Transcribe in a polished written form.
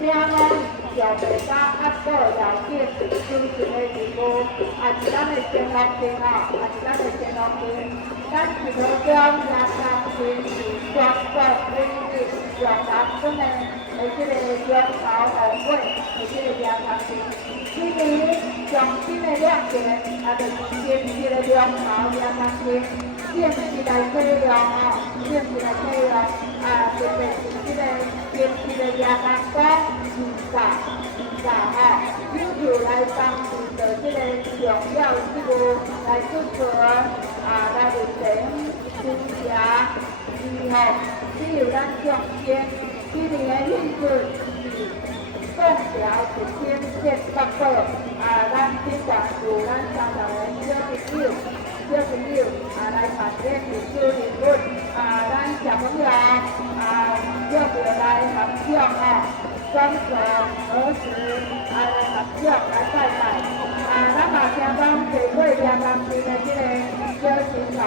听讲上袂甲压倒了解修行的义务，也是咱的生活经吼，也是咱的生活经。咱是好中也当天是全国每日上南村的即个中潮舞会的即个夜场天。今年上新的亮点，也就是今日的中潮夜场天，正式来启用吼，正式来启用特别是即个今日的夜场馆20吼，友友来当时做即个重要的职务来主持来认真宣传以后，只有咱上天今年的利润是共调1700块，咱经常有咱300个小朋友来发展艺术理论，咱小朋友要不来合唱双手合十来合唱来拜拜。咱嘛听讲社会夜间天的即个小型场